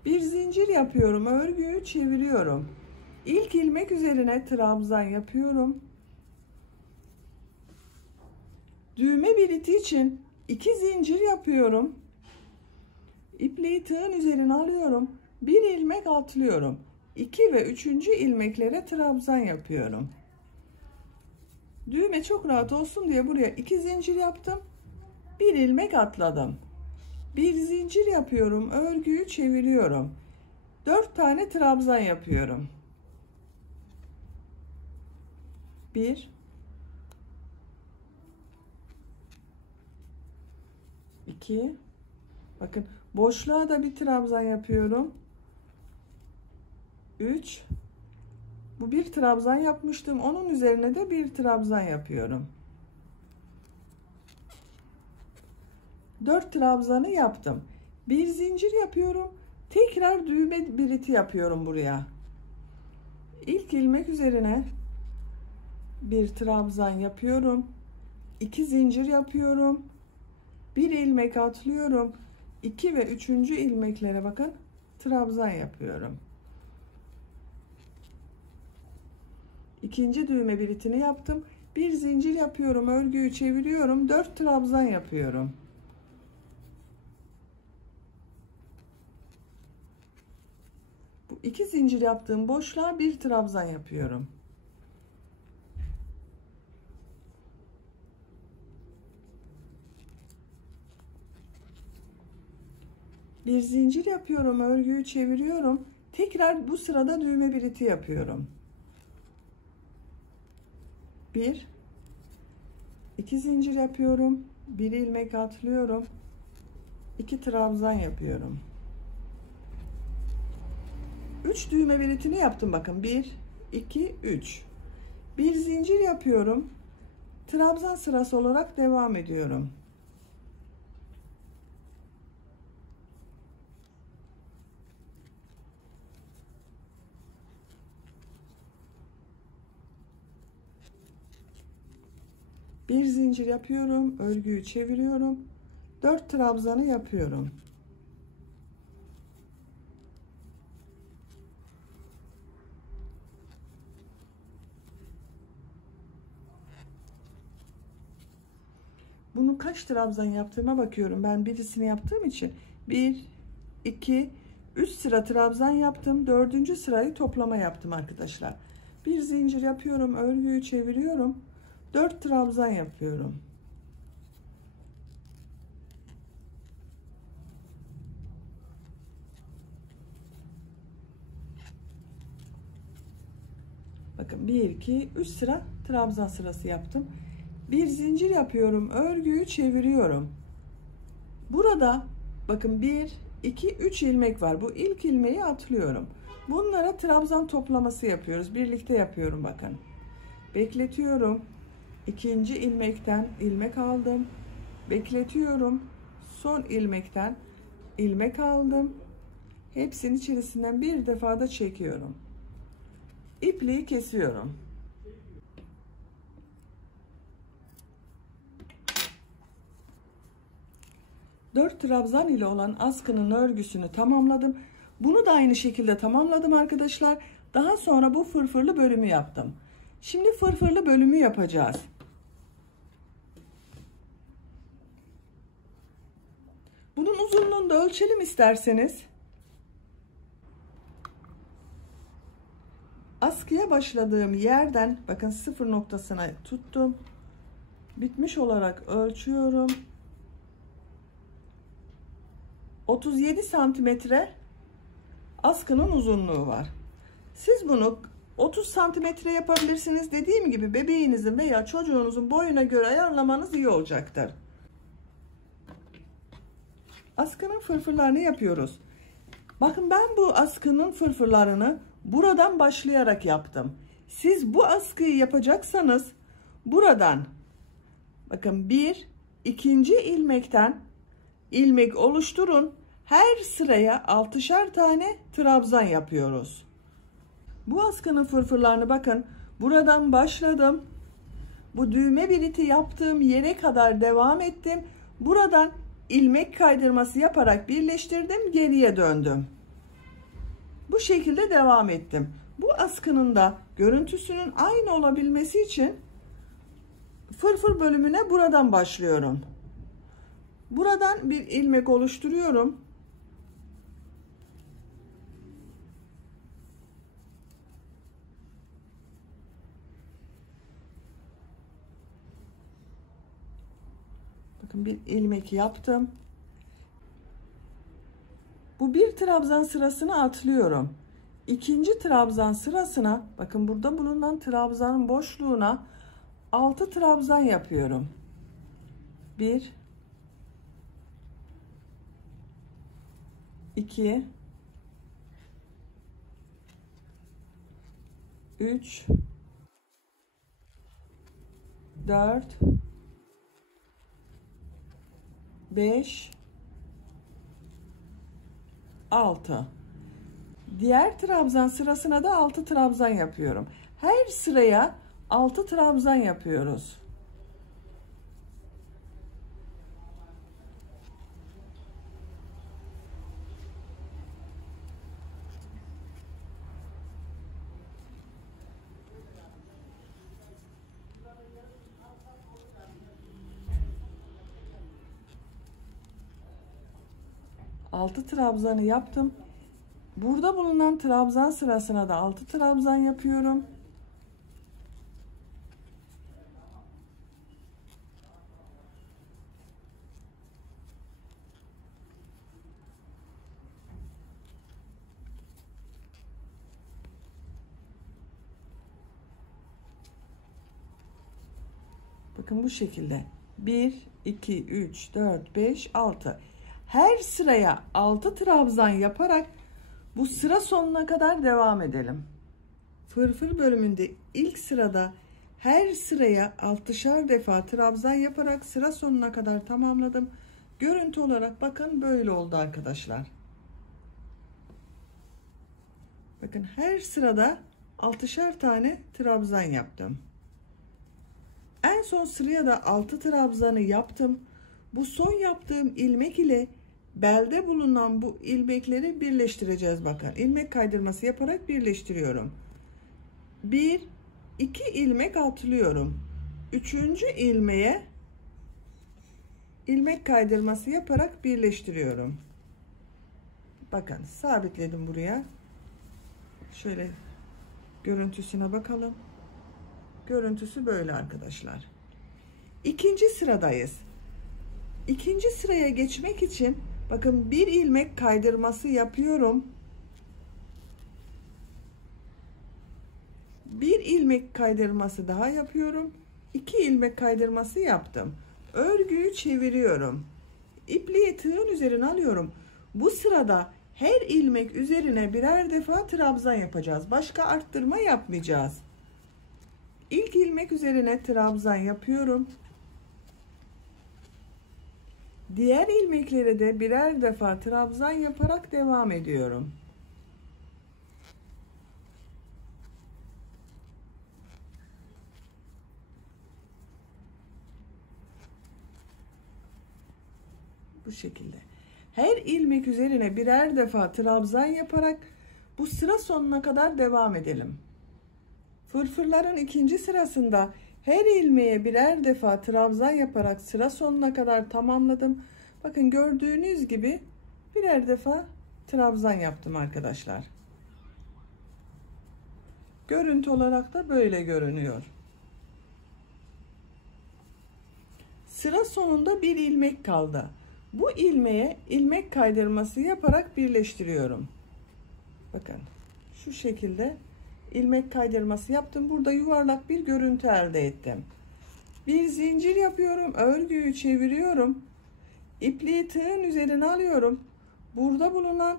Bir zincir yapıyorum. Örgüyü çeviriyorum. İlk ilmek üzerine trabzan yapıyorum. Düğme biriti için 2 zincir yapıyorum. İpliği tığın üzerine alıyorum. Bir ilmek atlıyorum. 2 ve 3. ilmeklere trabzan yapıyorum. Düğme çok rahat olsun diye buraya 2 zincir yaptım. Bir ilmek atladım. Bir zincir yapıyorum. Örgüyü çeviriyorum. 4 tane trabzan yapıyorum. 1, 2, bakın boşluğa da bir trabzan yapıyorum. 3, bu bir trabzan yapmıştım. Onun üzerine de bir trabzan yapıyorum. 4 trabzanı yaptım. Bir zincir yapıyorum. Tekrar düğme biriti yapıyorum buraya. İlk ilmek üzerine bir trabzan yapıyorum. 2 zincir yapıyorum. Bir ilmek atlıyorum. 2 ve 3. ilmeklere bakın trabzan yapıyorum. İkinci düğme biritini yaptım. Bir zincir yapıyorum. Örgüyü çeviriyorum. 4 trabzan yapıyorum. Bu 2 zincir yaptığım boşluğa bir trabzan yapıyorum. Bir zincir yapıyorum. Örgüyü çeviriyorum. Tekrar bu sırada düğme biriti yapıyorum. 1, 2 zincir yapıyorum. Bir ilmek atlıyorum. 2 trabzan yapıyorum. 3 düğme biritini yaptım bakın. 1, 2, 3. Bir zincir yapıyorum. Trabzan sırası olarak devam ediyorum. Bir zincir yapıyorum. Örgüyü çeviriyorum. 4 trabzanı yapıyorum. Bunu kaç trabzan yaptığıma bakıyorum. Ben birisini yaptığım için 1, 2, 3 sıra trabzan yaptım. 4. sırayı toplama yaptım arkadaşlar. Bir zincir yapıyorum, örgüyü çeviriyorum. 4 trabzan yapıyorum. Bakın 1, 2, 3 sıra trabzan sırası yaptım. Bir zincir yapıyorum, örgüyü çeviriyorum. Burada bakın 1, 2, 3 ilmek var. Bu ilk ilmeği atlıyorum. Bunlara trabzan toplaması yapıyoruz. Birlikte yapıyorum bakın. Bekletiyorum. İkinci ilmekten ilmek aldım. Bekletiyorum. Son ilmekten ilmek aldım. Hepsinin içerisinden bir defada çekiyorum. İpliği kesiyorum. Dört trabzan ile olan askının örgüsünü tamamladım. Bunu da aynı şekilde tamamladım arkadaşlar. Daha sonra bu fırfırlı bölümü yaptım. Şimdi fırfırlı bölümü yapacağız. Bunun uzunluğunu da ölçelim isterseniz. Askıya başladığım yerden bakın sıfır noktasına tuttum. Bitmiş olarak ölçüyorum. 37 santimetre askının uzunluğu var. Siz bunu 30 santimetre yapabilirsiniz. Dediğim gibi bebeğinizin veya çocuğunuzun boyuna göre ayarlamanız iyi olacaktır. Askının fırfırlarını yapıyoruz. Bakın ben bu askının fırfırlarını buradan başlayarak yaptım. Siz bu askıyı yapacaksanız buradan bakın ikinci ilmekten ilmek oluşturun. Her sıraya 6'şar tane trabzan yapıyoruz. Bu askının fırfırlarını bakın buradan başladım. Bu düğme biriti yaptığım yere kadar devam ettim. Buradan ilmek kaydırması yaparak birleştirdim, geriye döndüm. Bu şekilde devam ettim. Bu askının da görüntüsünün aynı olabilmesi için fırfır bölümüne buradan başlıyorum. Buradan bir ilmek oluşturuyorum. Bakın bir ilmek yaptım. Bu bir trabzan sırasını atlıyorum. İkinci trabzan sırasına bakın burada bulunan trabzanın boşluğuna 6 trabzan yapıyorum. 1 2 3 4 5 6. Diğer trabzan sırasına da 6 trabzan yapıyorum. Her sıraya 6 trabzan yapıyoruz. Altı trabzanı yaptım. Burada bulunan trabzan sırasına da 6 trabzan yapıyorum. Bakın bu şekilde 1 2 3 4 5 6. Her sıraya 6 trabzan yaparak bu sıra sonuna kadar devam edelim. Fırfır bölümünde ilk sırada her sıraya 6'şar defa trabzan yaparak sıra sonuna kadar tamamladım. Görüntü olarak bakın böyle oldu arkadaşlar. Bakın her sırada 6'şar tane trabzan yaptım. En son sıraya da 6 trabzanı yaptım. Bu son yaptığım ilmek ile belde bulunan bu ilmekleri birleştireceğiz bakın. İlmek kaydırması yaparak birleştiriyorum. 1 2 ilmek atlıyorum. 3. ilmeğe ilmek kaydırması yaparak birleştiriyorum. Bakın sabitledim buraya. Şöyle görüntüsüne bakalım. Görüntüsü böyle arkadaşlar. İkinci sıradayız. İkinci sıraya geçmek için bakın bir ilmek kaydırması yapıyorum. Bir ilmek kaydırması daha yapıyorum. 2 ilmek kaydırması yaptım. Örgüyü çeviriyorum. İpliği tığın üzerine alıyorum. Bu sırada her ilmek üzerine birer defa trabzan yapacağız. Başka arttırma yapmayacağız. İlk ilmek üzerine trabzan yapıyorum. Diğer ilmekleri de birer defa trabzan yaparak devam ediyorum. Bu şekilde. Her ilmek üzerine birer defa trabzan yaparak bu sıra sonuna kadar devam edelim. Fırfırların ikinci sırasında her ilmeğe birer defa trabzan yaparak sıra sonuna kadar tamamladım. Bakın gördüğünüz gibi birer defa trabzan yaptım arkadaşlar. Görüntü olarak da böyle görünüyor. Sıra sonunda bir ilmek kaldı. Bu ilmeğe ilmek kaydırması yaparak birleştiriyorum. Bakın şu şekilde ilmek kaydırması yaptım. Burada yuvarlak bir görüntü elde ettim. Bir zincir yapıyorum. Örgüyü çeviriyorum. İpliği tığın üzerine alıyorum. Burada bulunan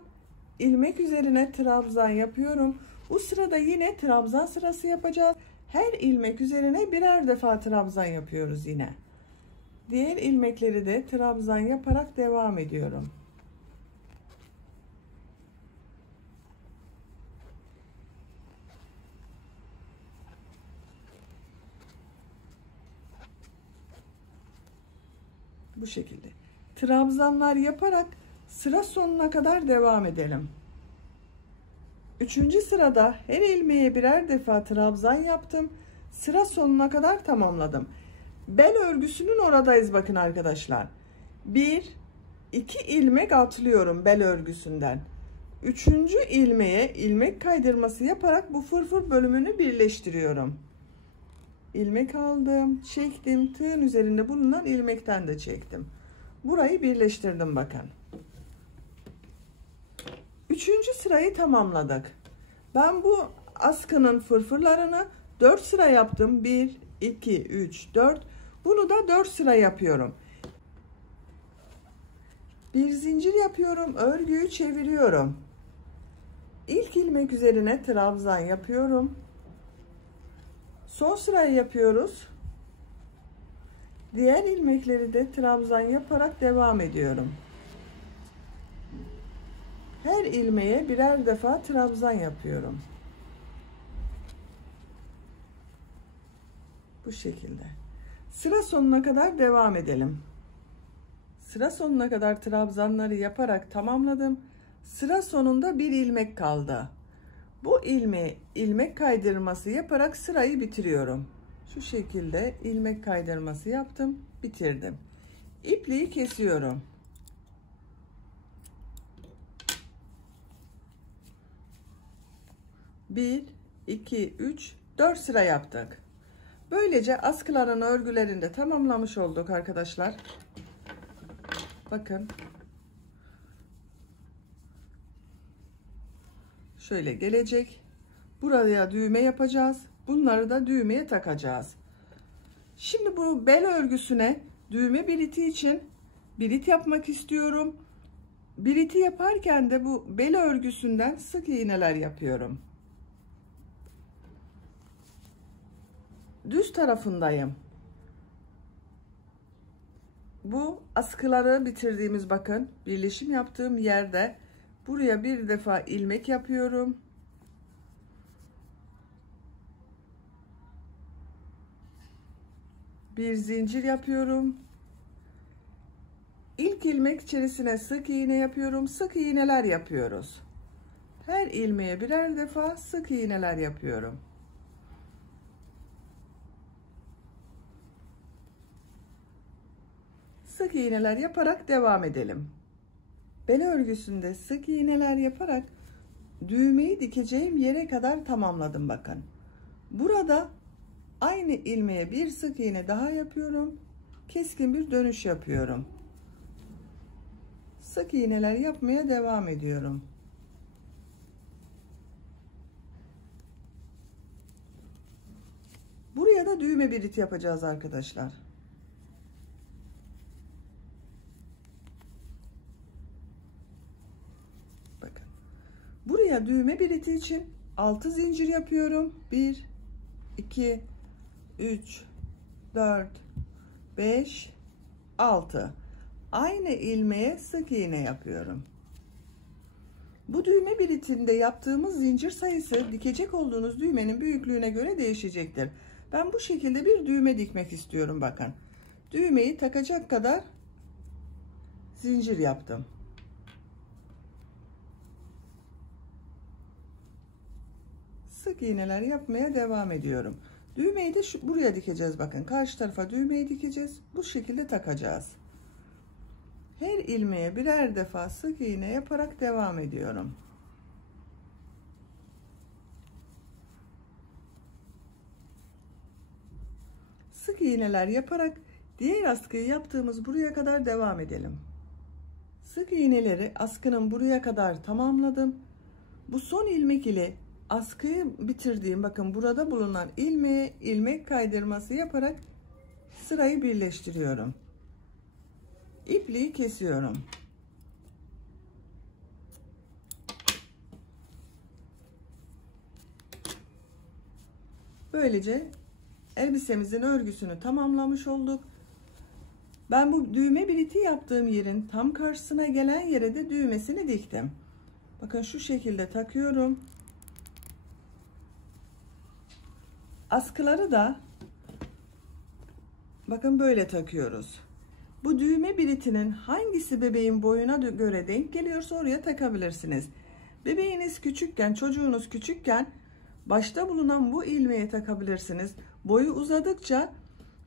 ilmek üzerine trabzan yapıyorum. Bu sırada yine trabzan sırası yapacağız. Her ilmek üzerine birer defa trabzan yapıyoruz yine. Diğer ilmekleri de trabzan yaparak devam ediyorum. Bu şekilde. Trabzanlar yaparak sıra sonuna kadar devam edelim. Üçüncü sırada her ilmeğe birer defa trabzan yaptım. Sıra sonuna kadar tamamladım. Bel örgüsünün oradayız bakın arkadaşlar. 1 2 ilmek atlıyorum bel örgüsünden. Üçüncü ilmeğe ilmek kaydırması yaparak bu fırfır bölümünü birleştiriyorum. İlmek aldım, çektim, tığın üzerinde bulunan ilmekten de çektim. Burayı birleştirdim bakın. Üçüncü sırayı tamamladık. Ben bu askının fırfırlarını 4 sıra yaptım. 1 2 3 4. Bunu da 4 sıra yapıyorum. Bir zincir yapıyorum, örgüyü çeviriyorum. İlk ilmek üzerine trabzan yapıyorum. Son sırayı yapıyoruz. Diğer ilmekleri de trabzan yaparak devam ediyorum. Her ilmeğe birer defa trabzan yapıyorum. Bu şekilde. Sıra sonuna kadar devam edelim. Sıra sonuna kadar trabzanları yaparak tamamladım. Sıra sonunda bir ilmek kaldı. Bu ilmeğe ilmek kaydırması yaparak sırayı bitiriyorum. Şu şekilde ilmek kaydırması yaptım, bitirdim. İpliği kesiyorum. Bir, iki, üç, 4 sıra yaptık. Böylece askıların örgülerini de tamamlamış olduk arkadaşlar. Bakın. Şöyle gelecek. Buraya düğme yapacağız. Bunları da düğmeye takacağız. Şimdi bu bel örgüsüne düğme biriti için birit yapmak istiyorum. Biriti yaparken de bu bel örgüsünden sık iğneler yapıyorum. Düz tarafındayım. Bu askıları bitirdiğimiz bakın birleşim yaptığım yerde buraya bir defa ilmek yapıyorum. Bir zincir yapıyorum. İlk ilmek içerisine sık iğne yapıyorum. Sık iğneler yapıyoruz. Her ilmeğe birer defa sık iğneler yapıyorum. Sık iğneler yaparak devam edelim. bel örgüsünde sık iğneler yaparak düğmeyi dikeceğim yere kadar tamamladım bakın. Burada aynı ilmeğe bir sık iğne daha yapıyorum. Keskin bir dönüş yapıyorum. Sık iğneler yapmaya devam ediyorum. Buraya da düğme birit yapacağız arkadaşlar. Bakın. Buraya düğme biriti için 6 zincir yapıyorum. 1 2 3 4 5 6. Aynı ilmeğe sık iğne yapıyorum. Bu düğme biritinde yaptığımız zincir sayısı dikecek olduğunuz düğmenin büyüklüğüne göre değişecektir. Ben bu şekilde bir düğme dikmek istiyorum bakın. Düğmeyi takacak kadar zincir yaptım. Sık iğneler yapmaya devam ediyorum. Düğmeyi de buraya dikeceğiz bakın. Karşı tarafa düğmeyi dikeceğiz. Bu şekilde takacağız. Her ilmeğe birer defa sık iğne yaparak devam ediyorum. Sık iğneler yaparak diğer askıyı yaptığımız buraya kadar devam edelim. Sık iğneleri askının buraya kadar tamamladım. Bu son ilmek ile askıyı bitirdiğim bakın burada bulunan ilmeğe ilmek kaydırması yaparak sırayı birleştiriyorum. İpliği kesiyorum. Böylece elbisemizin örgüsünü tamamlamış olduk. Ben bu düğme biriti yaptığım yerin tam karşısına gelen yere de düğmesini diktim. Bakın şu şekilde takıyorum. Askıları da bakın böyle takıyoruz. Bu düğme biritinin hangisi bebeğin boyuna göre denk geliyorsa oraya takabilirsiniz. Bebeğiniz küçükken, çocuğunuz küçükken başta bulunan bu ilmeğe takabilirsiniz. Boyu uzadıkça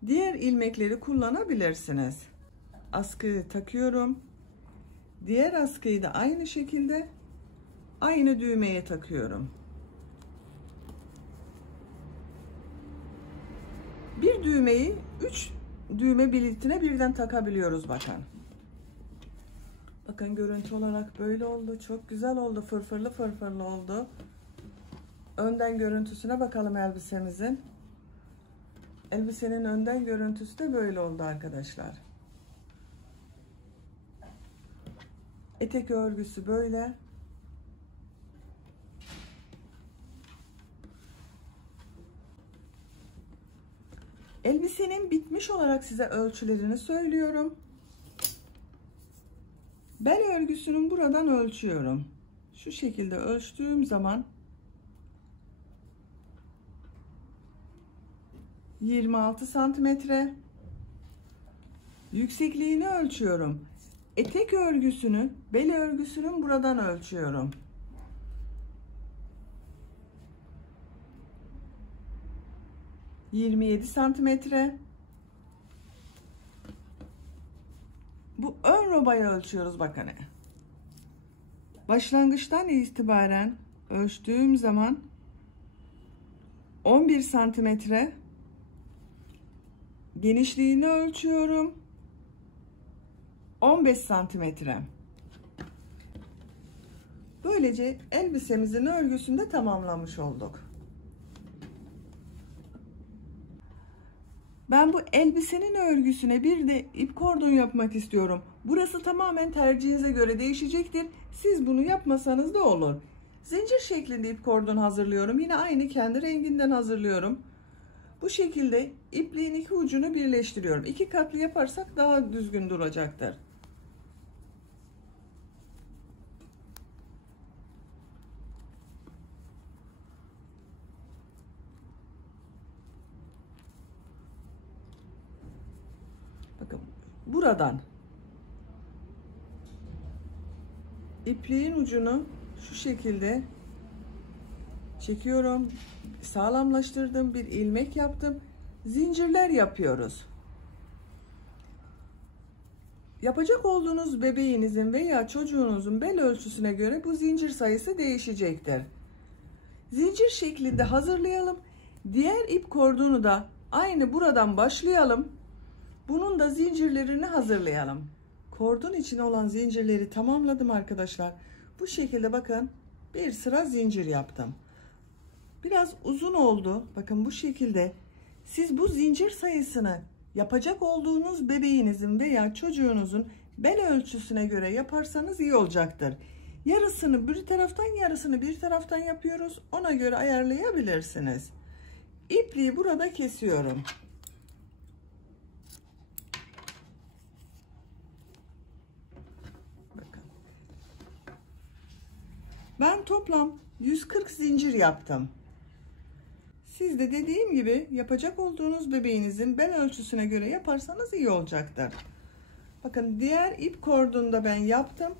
diğer ilmekleri kullanabilirsiniz. Askıyı takıyorum. Diğer askıyı da aynı şekilde aynı düğmeye takıyorum. Bir düğmeyi 3 düğme biritine birden takabiliyoruz bakın. Bakın görüntü olarak böyle oldu. Çok güzel oldu. Fırfırlı fırfırlı oldu. Önden görüntüsüne bakalım elbisemizin. Elbisenin önden görüntüsü de böyle oldu arkadaşlar. Etek örgüsü böyle. Elbisenin bitmiş olarak size ölçülerini söylüyorum. Bel örgüsünün buradan ölçüyorum. Şu şekilde ölçtüğüm zaman 26 santimetre. Yüksekliğini ölçüyorum. Etek örgüsünü, bel örgüsünün buradan ölçüyorum. 27 santimetre. Bu ön robayı ölçüyoruz bakın. Başlangıçtan itibaren ölçtüğüm zaman 11 santimetre. Genişliğini ölçüyorum. 15 santimetre. Böylece elbisemizin örgüsünü de tamamlamış olduk. Ben bu elbisenin örgüsüne bir de ip kordon yapmak istiyorum. Burası tamamen tercihinize göre değişecektir. Siz bunu yapmasanız da olur. Zincir şeklinde ip kordon hazırlıyorum. Yine aynı kendi renginden hazırlıyorum. Bu şekilde ipliğin iki ucunu birleştiriyorum. 2 katlı yaparsak daha düzgün duracaktır. Bakın buradan ipliğin ucunu şu şekilde çekiyorum. Sağlamlaştırdım. Bir ilmek yaptım. Zincirler yapıyoruz. Yapacak olduğunuz bebeğinizin veya çocuğunuzun bel ölçüsüne göre bu zincir sayısı değişecektir. Zincir şeklinde hazırlayalım. Diğer ip kordonu da aynı buradan başlayalım. Bunun da zincirlerini hazırlayalım. Kordon için olan zincirleri tamamladım arkadaşlar. Bu şekilde bakın bir sıra zincir yaptım. Biraz uzun oldu. Bakın bu şekilde. Siz bu zincir sayısını yapacak olduğunuz bebeğinizin veya çocuğunuzun bel ölçüsüne göre yaparsanız iyi olacaktır. Yarısını bir taraftan, yarısını bir taraftan yapıyoruz. Ona göre ayarlayabilirsiniz. İpliği burada kesiyorum. Bakın. Ben toplam 140 zincir yaptım. Siz de dediğim gibi yapacak olduğunuz bebeğinizin bel ölçüsüne göre yaparsanız iyi olacaktır. Bakın diğer ip kordonu da ben yaptım.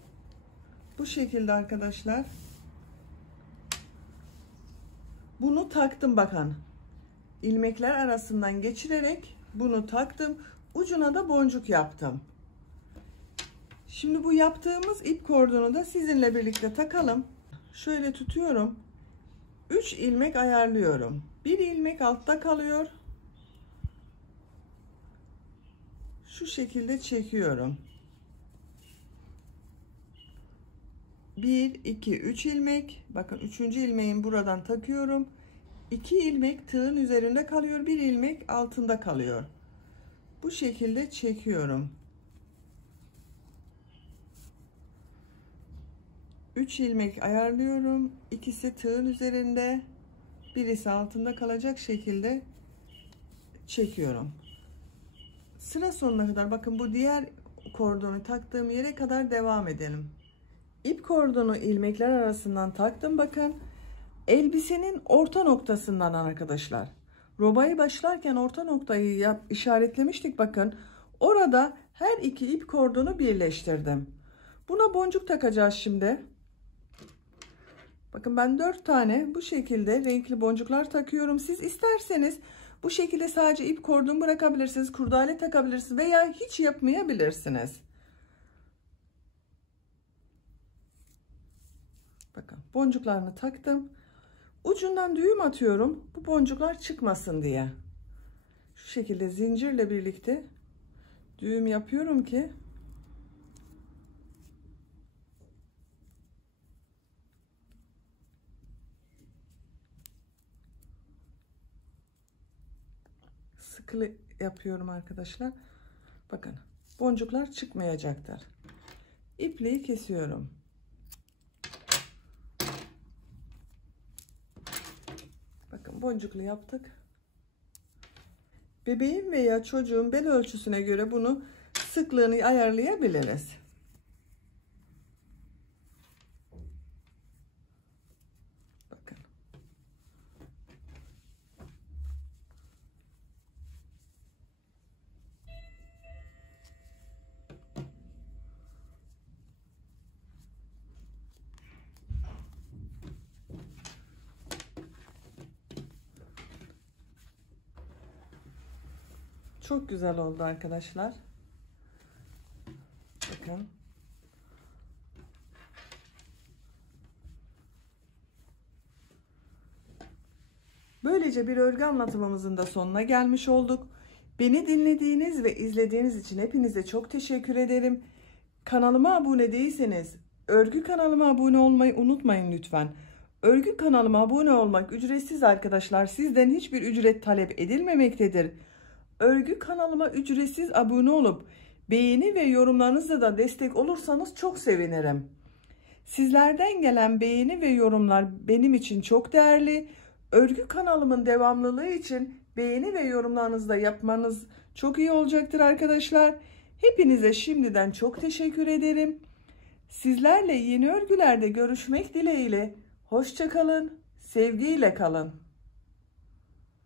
Bu şekilde arkadaşlar. Bunu taktım bakın. İlmekler arasından geçirerek bunu taktım. Ucuna da boncuk yaptım. Şimdi bu yaptığımız ip kordonu da sizinle birlikte takalım. Şöyle tutuyorum. 3 ilmek ayarlıyorum. Bir ilmek altta kalıyor. Şu şekilde çekiyorum. 1, 2, 3 ilmek. Bakın 3. ilmeğin buradan takıyorum. 2 ilmek tığın üzerinde kalıyor. 1 ilmek altında kalıyor. Bu şekilde çekiyorum. 3 ilmek ayarlıyorum. İkisi tığın üzerinde. Birisi altında kalacak şekilde çekiyorum. Sıra sonuna kadar bakın bu diğer kordonu taktığım yere kadar devam edelim. İp kordonu ilmekler arasından taktım bakın. Elbisenin orta noktasından arkadaşlar. Robayı başlarken orta noktayı işaretlemiştik bakın. Orada her iki ip kordonu birleştirdim. Buna boncuk takacağız şimdi. Bakın ben 4 tane bu şekilde renkli boncuklar takıyorum. Siz isterseniz bu şekilde sadece ip kordon bırakabilirsiniz. Kurdale takabilirsiniz veya hiç yapmayabilirsiniz. Bakın boncuklarını taktım. Ucundan düğüm atıyorum. Bu boncuklar çıkmasın diye. Şu şekilde zincirle birlikte düğüm yapıyorum ki sıkı yapıyorum arkadaşlar. Bakın boncuklar çıkmayacaktır. İpliği kesiyorum. Bakın boncuklu yaptık. Bebeğin veya çocuğun bel ölçüsüne göre bunu sıklığını ayarlayabiliriz. Bakın. Çok güzel oldu arkadaşlar. Bakın. Böylece bir örgü anlatımımızın da sonuna gelmiş olduk. Beni dinlediğiniz ve izlediğiniz için hepinize çok teşekkür ederim. Kanalıma abone değilseniz örgü kanalıma abone olmayı unutmayın lütfen. Örgü kanalıma abone olmak ücretsiz arkadaşlar. Sizden hiçbir ücret talep edilmemektedir. Örgü kanalıma ücretsiz abone olup beğeni ve yorumlarınızla da destek olursanız çok sevinirim. Sizlerden gelen beğeni ve yorumlar benim için çok değerli. Örgü kanalımın devamlılığı için beğeni ve yorumlarınızı da yapmanız çok iyi olacaktır arkadaşlar. Hepinize şimdiden çok teşekkür ederim. Sizlerle yeni örgülerde görüşmek dileğiyle. Hoşça kalın, sevgiyle kalın.